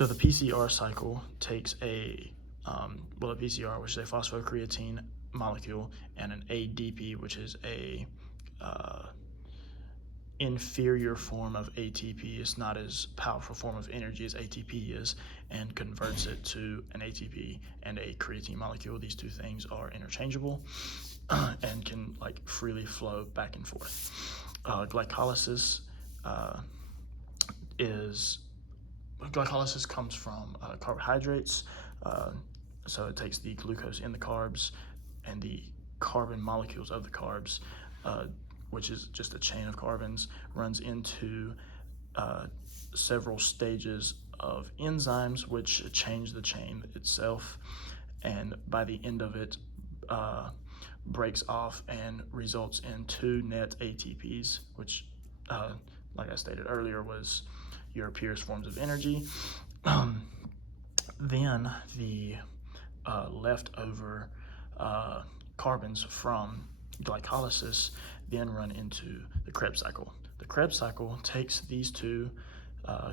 So the PCR cycle takes a PCR, which is a phosphocreatine molecule, and an ADP, which is a inferior form of ATP. It's not as powerful form of energy as ATP is, and converts it to an ATP and a creatine molecule. These two things are interchangeable and can like freely flow back and forth. Glycolysis comes from carbohydrates. So it takes the glucose in the carbs and the carbon molecules of the carbs, which is just a chain of carbons, runs into several stages of enzymes which change the chain itself, and by the end of it breaks off and results in two net ATPs, which like I stated earlier was your purest forms of energy. Then the leftover carbons from glycolysis then run into the Krebs cycle. The Krebs cycle takes these two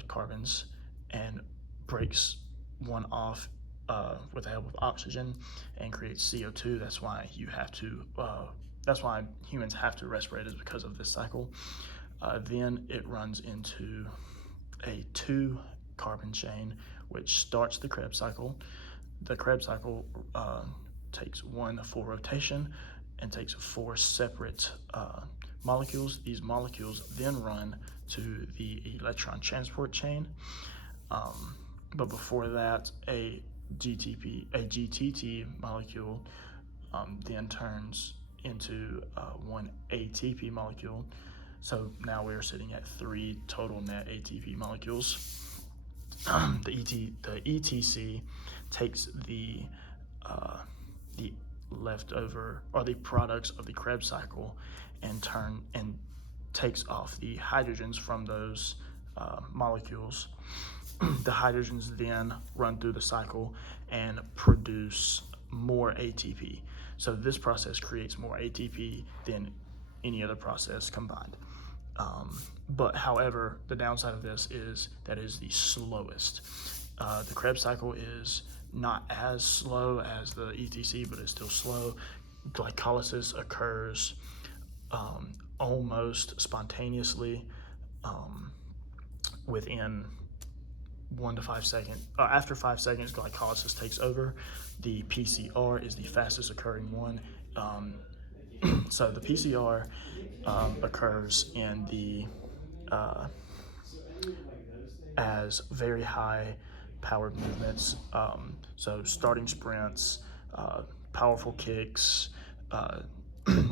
carbons and breaks one off with the help of oxygen and creates CO2. That's why that's why humans have to respirate, is because of this cycle. Then it runs into a 2-carbon chain, which starts the Krebs cycle. The Krebs cycle takes one full rotation and takes 4 separate molecules. These molecules then run to the electron transport chain. But before that, a GTT molecule then turns into one ATP molecule. So now we're sitting at 3 total net ATP molecules. The ETC takes the leftover or the products of the Krebs cycle and takes off the hydrogens from those molecules. The hydrogens then run through the cycle and produce more ATP. So this process creates more ATP than any other process combined. But however, the downside of this is that it is the slowest. The Krebs cycle is not as slow as the ETC, but it's still slow. Glycolysis occurs almost spontaneously within 1 to 5 seconds. After 5 seconds, glycolysis takes over. The PCR is the fastest occurring one. So the PCR occurs in the as very high powered movements. So starting sprints, powerful kicks.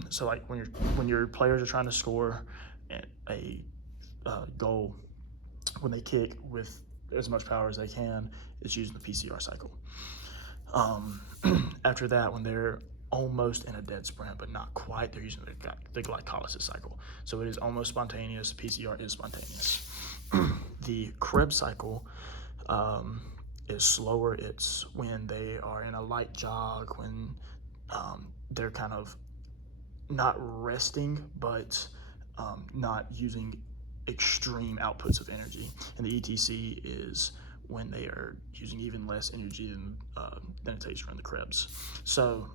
So like when your players are trying to score a goal, when they kick with as much power as they can, it's using the PCR cycle. After that, when they're almost in a dead sprint but not quite, they're using the glycolysis cycle. So it is almost spontaneous. PCR is spontaneous. The Krebs cycle is slower. It's when they are in a light jog, when they're kind of not resting but not using extreme outputs of energy. And the ETC is when they are using even less energy than it takes to run the Krebs. So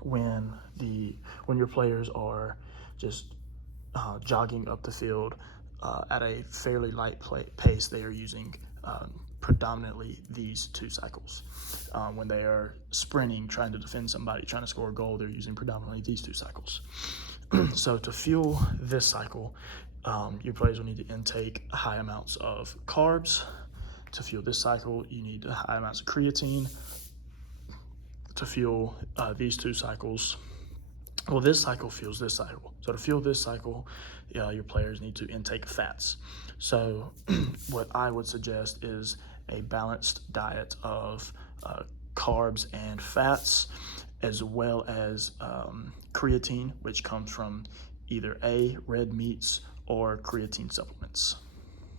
when your players are just jogging up the field at a fairly light pace, they are using predominantly these 2 cycles. When they are sprinting, trying to defend somebody, trying to score a goal, they're using predominantly these 2 cycles. So to fuel this cycle, your players will need to intake high amounts of carbs. To fuel this cycle, you need high amounts of creatine. To fuel these 2 cycles, well, this cycle fuels this cycle. So to fuel this cycle, your players need to intake fats. So what I would suggest is a balanced diet of carbs and fats, as well as creatine, which comes from either red meats or creatine supplements.